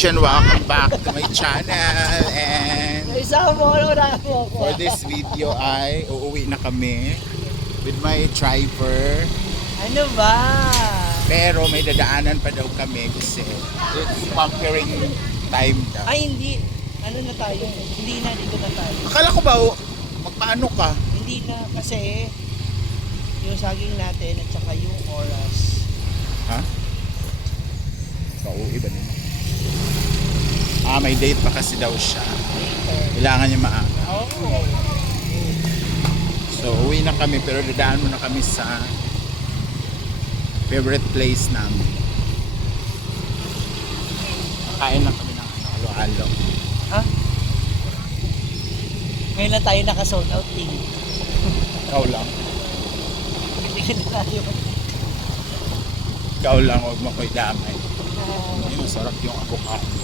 Christian, welcome back to my channel. And for this video ay uuwi na kami with my driver. Ano ba? Pero may dadaanan pa daw kami kasi it's conquering time daw. Ay, hindi. Ano na tayo? Hindi na, dito na tayo. Akala ko ba magpaano ka? Hindi na kasi yung saging natin at saka yung oras. Ha? Pauwi ba nila? May date pa kasi daw siya. Kailangan niya maaga. Oh. So uwi na kami pero dadaan muna kami sa favorite place namin. Kain na kami ng halo-halo. Ha? Ngayon na tayo naka-sold out team. Ikaw lang. Hindi ka na tayo. Ikaw lang, huwag mo ko'y damay. Masarap yung avocado.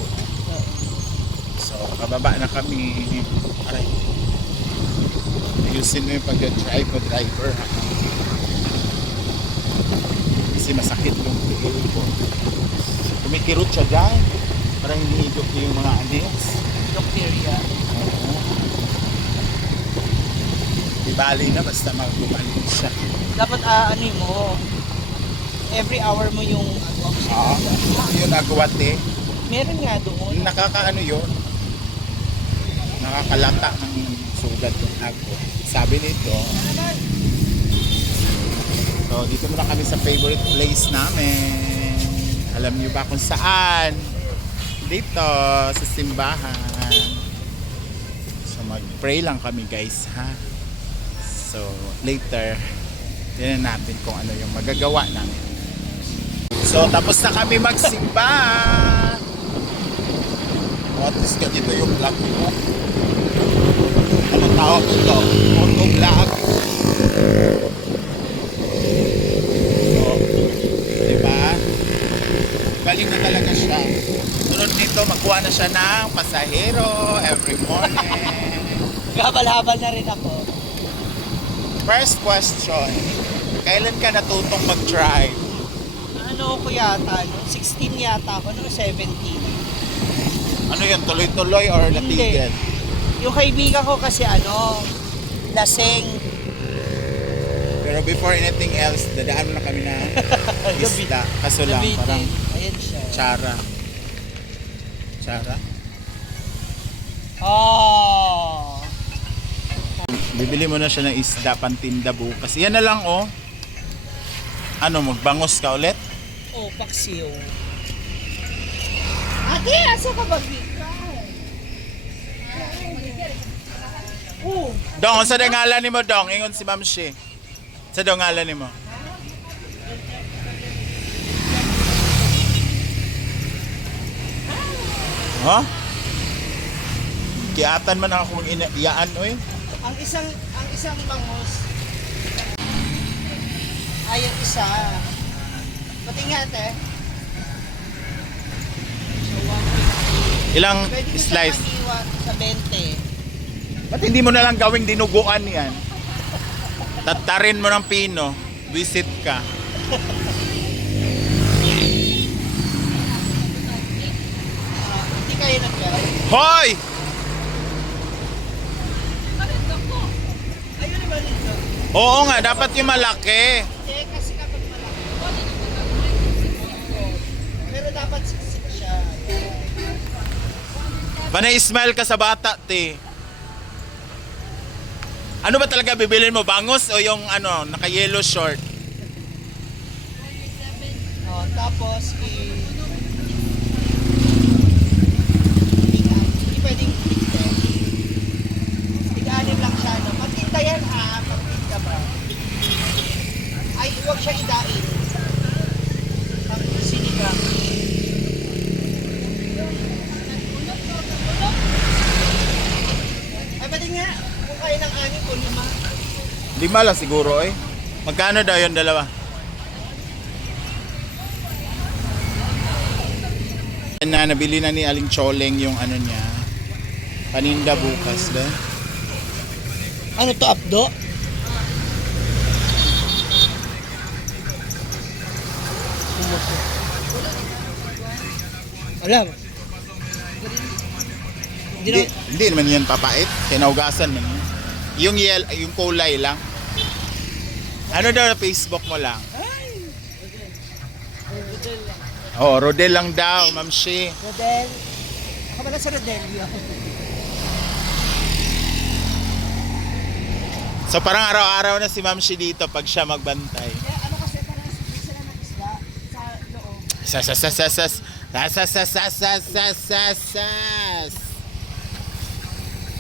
So, kababa na kami. Aray. Ayusin mo yung pag-drive mo, driver. Ha? Kasi masakit yung tigil ko. Kumikirot siya dyan. Parang hinihigop niyo yung mga anis. Bacteria. Di bali na, basta magbumanin siya. Dapat ano mo, every hour mo yung Yung agwat eh. meron nga doon. Nakakaano yun? Nakakalata ng sugat yung agwat. Sabi nito. So, dito muna kami sa favorite place namin. Alam niyo ba kung saan? Dito, sa simbahan. So, mag-pray lang kami guys, ha? So, later, tingnan natin kung ano yung magagawa namin. So, tapos na kami magsimba. What is ganito yung vlog ko? Anong tawag ito? Auto vlog. So, diba? Galing na talaga siya. Sunod nito, magkuha na siya ng pasahero every morning. Habal-habal na rin ako. First question, kailan ka natutong mag-drive? Ano ko yata, no? 16 yata ako, no? 17. Ano yun, tuloy-tuloy or natigil? Yung kaibigan ko kasi laseng. Pero before anything else, dadaan na kami na isda. Kaso lang, Cavite. parang Ayan siya. Chara. Chara? Oh! Bibili mo na siya ng isda, pantinda bukas. Yan na lang, oh. Ano, magbangos ka ulit? Oh, paksiw. Ate, asa ka ba bigla? Oh, Dong, sa ngalan ni mo, Dong? Ingon si Ma'am Shi. Sa ngalan ni mo? Huh? Kiatan man akong iyaan, oy. ang isang bangus. Ayan isa. Pati nga ate. So, 150. Ilang Pwede ko slice? siya mag-iwan sa 20. Ba't hindi mo na lang gawing dinuguan yan? Tatarin mo ng pino. Visit ka. Hindi kayo nag-drive. Hoy! Ayun naman ito. Oo nga, dapat yung malaki. Hindi, kasi kapag malaki. Pero dapat siksik siya. Panay smile ka sa bata, te. Ano ba talaga bibilin mo? Bangus o yung naka-yellow short? Oh, tapos hindi pwedeng tigte. Tig-anim lang siya, no? Magtinda yan, ha? Magtinda ba? Ay, huwag siya idain. Ang sinigang. Ay, pwede nga. Kung kaya ng 6 o 5. 5 lang siguro, eh. Magkano daw yung dalawa? Nabili na ni Aling Choleng yung niya. Paninda bukas, ba? Ano to, Abdo? Alam. Hindi naman yan papait. Kinaugasan man yun. Yung kulay lang. Ano daw na Facebook mo lang? Oh, Rodel lang daw, Ma'am Shi. Rodel. Ako pala sa Rodelio. So parang araw-araw na si Ma'am Shi dito pag siya magbantay. Ano kasi parang sila ng isda sa loob. Sas.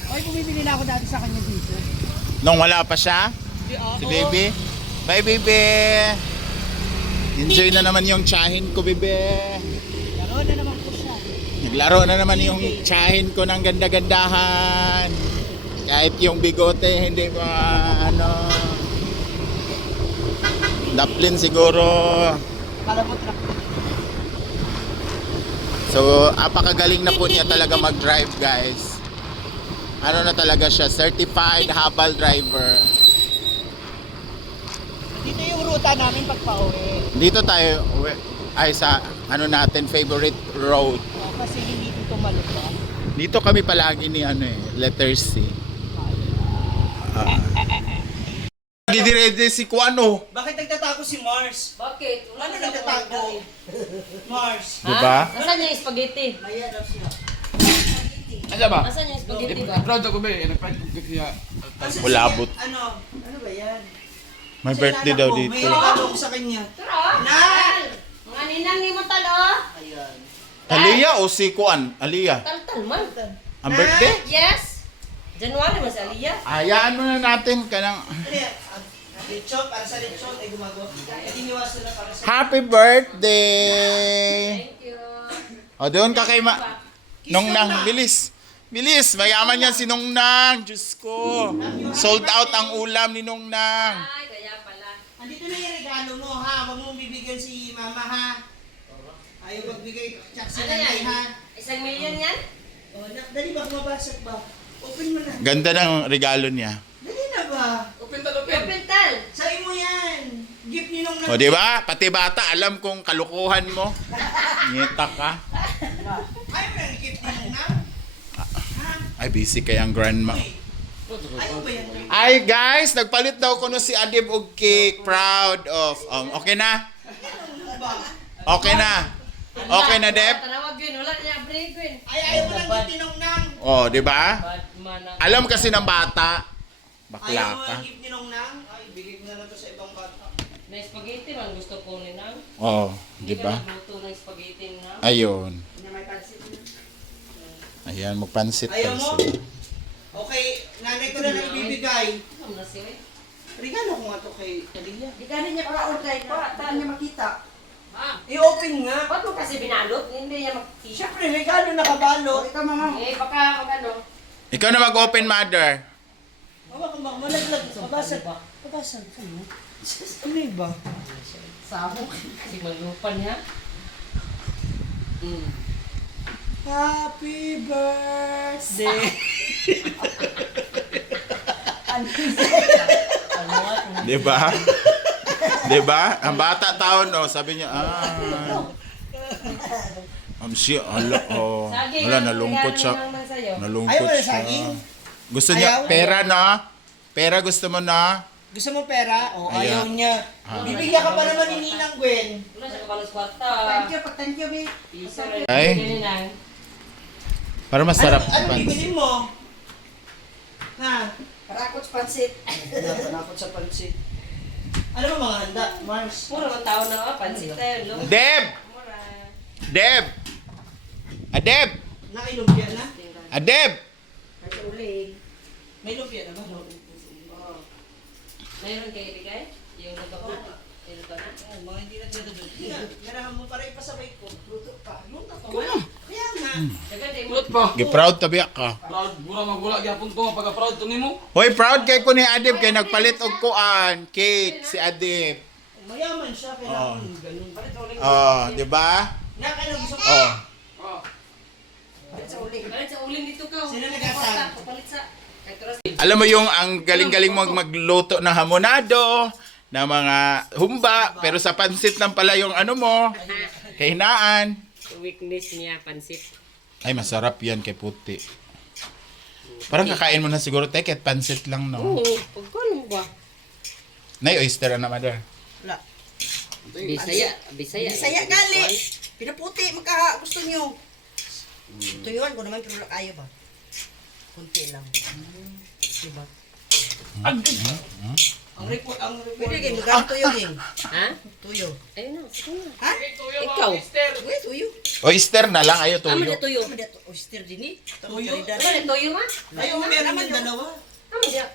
Ay, bumibili na ako dati sa kanya dito. Nung wala pa siya, si baby. Bye, baby. Enjoy na naman yung tsahin ko, baby. Laro na naman po siya. Naglaro na naman yung tsahin ko ng ganda-gandahan. Kahit yung bigote, hindi pa ano. Daplin siguro. Kalabot na. So, apakagaling na po niya talaga mag-drive, guys. Ano na talaga siya, certified habal driver. Dito yung ruta namin pag pauwi. Dito tayo ay sa ano natin favorite road. Kasi hindi dito malupa. Dito kami palagi ni letter C. Dire-dire si Kuano. Bakit nagtatago si Mars? Bakit? Ano nagtatago? Mars. Di ba? Nasaan yung spaghetti? Ayan daw siya. Ano ba? Nasaan yung spaghetti? Proud ako ba eh. Nagpalit ko siya. Ulabot. Ano ba yan? May birthday daw May dito. regalo ko sa kanya. Tara! Nan! Mga ninang ni mo talo. Ayan. Aliyah o si Kuan? Aliyah. Taltal man. Ang birthday? Yes! January man sa Aliyah. Hayaan mo na natin kanang Lechon, para sa lechon ay gumagawa. Iniwas nila para sa... Happy birthday! Thank you. O doon ka kay Nung Nang, bilis. Bilis, mayaman yan si Nung Nang. Diyos ko. Sold out ang ulam ni Nung Nang. Ay, kaya pala. Andito na yung regalo mo ha. Huwag mong bibigyan si mama ha. Ayaw magbigay tsak si Ano nanay yan? ha. 1,000,000 yan? Dali ba kumabasag ba? Open mo na. Ganda ng regalo niya. Dali na ba? Open tal, open. Kapital. Sa'yo mo yan. Gift ni nung O di ba? Pati bata alam kong kalukuhan mo. Ngita ka. Ayaw mo na yung gift ni nung ha? Ay, busy kay ang grandma. Ayaw ba yan? Ay guys, nagpalit daw ko no si Adib og cake. Proud of. Okay na? Okay na. Okay na, Deb? Tanawag yun. Wala niya break yun. Ay, ayaw mo lang gift ni nung nang. Oh, di ba? Batman ang... Alam kasi ng bata. Ayaw Bakla mo ka. lang gift ni nung nang. Ay, bigay ko na lang to sa ibang bata. May spaghetti man gusto ko ni Nang. Oh, Hindi di ka ba? nagluto ng spaghetti na. Ayun. Hindi na may pansit na. Ayan, magpansit Ayaw mo? pansit. Okay, nanay ko na lang ibibigay. Ano na siya eh? Regalo ko nga to kay Kalila. Di ka niya pa-order pa. Paano niya makita? Ah, I-open nga. ba't mo kasi binalot? Hindi niya makikita. Siyempre, regalo nakabalo. Ikaw mga... Eh, baka mag-ano. Ikaw na mag-open, mother. Mama, kung baka malaglag. Mabasag. Mabasag. Ano? Ano ba? Sabo. Si Malupan niya. Happy birthday! Ano nga? Di ba? Di ba? Ang bata taon, oh, sabi niya, siya, oh, Saging wala, ang nalungkot regalo siya. naman sa'yo. Nalungkot Ayaw mo na siya. saging? Gusto niya, Ayaw? pera na. Pera gusto mo na. Gusto mo pera? O, Ayaw. ayaw niya. Bibigyan ka pa naman ni Ninang Gwen. Wala siya kapalos kwarta. thank you, babe. Piso rin. Ay. Ganyan lang. Para masarap. Ano pansit. bibili mo? Ha? Karakot sa pansit. Nakakot sa pansit. Ano ba mga handa, Mars? Mura man tao na pansit tayo. Lo. Deb! Mura. Deb! Adeb! Nailumpia na? Adeb! Ay, uling. May lumpia na ba? Mayroon kayo ibigay? Yung nagkakot. Yung ito na. Oh, mga hindi na dito doon. Ganahan mo para ipasabay ko. Luto pa. Luto pa. Kaya nga. Dagan tayo mo. Kulot pa. Gi-proud tabi ka. Proud. Mura magula. Gyapon ko. Pagka-proud to nimo. Hoy, proud kay ko ni Adeb kay nagpalit og kuan, cake si Adeb. Mayaman siya. Kailangan ganun. Oh, di ba? Nakano gusto ko. Oh. Oh. Palit sa uling. Palit sa uling dito ka. Sino nag-asal? Palit sa... Kahit oras. Alam mo yung ang galing-galing mo magluto ng hamonado, na mga humba, pero sa pansit lang pala yung ano mo, kahinaan. Weakness niya, pansit. Ay, masarap yan kay puti. Parang kakain mo na siguro, teket, pansit lang, no? Oo, pagkano ba? Nay, oyster na mother. Wala. Bisaya. Bisaya gali. Pinaputi, magka gusto nyo. Tuyuan ko naman, pero wala kayo ba? Kunti lang. Diba? Ang report. Pwede kayo, magkano tuyo game? Ha? Tuyo. Ayun na, sige na. Ha? Ikaw. Uy, tuyo. Oyster na lang, ayo Amo tuyo. na tuyo. Ano dito? Oyster din eh. Tuyo? Amo na tuyo nga. Ayaw, meron yung dalawa. Amo siya.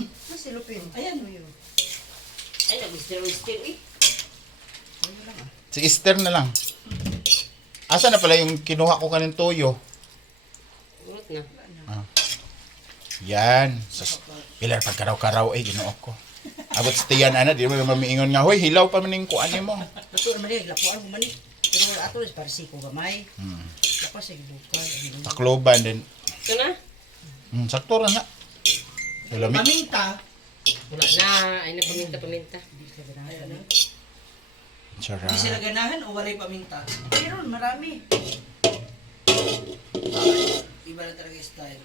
Ano si Lupin? Ayan. Tuyo. Ay, nag-wister eh. Si Esther na lang. Asa na pala yung kinuha ko kanin tuyo? Urot na. Yan. Sus, pilar pagkaraw-karaw ay ginoo ko. Abot sa tiyan ana, di mo mamiingon nga, hoy, hilaw pa maning kuan mo. Ito naman eh, lapuan ko man eh. Pero wala ato, parsi ko gamay. Lapas eh, bukal. Takloban din. Ito na. Sakto ra na. Lamig. Paminta. Wala na. Ay, na paminta. Ayan. Sarap. Hindi sila ganahan o walay paminta. Meron, marami. Iba na talaga yung style.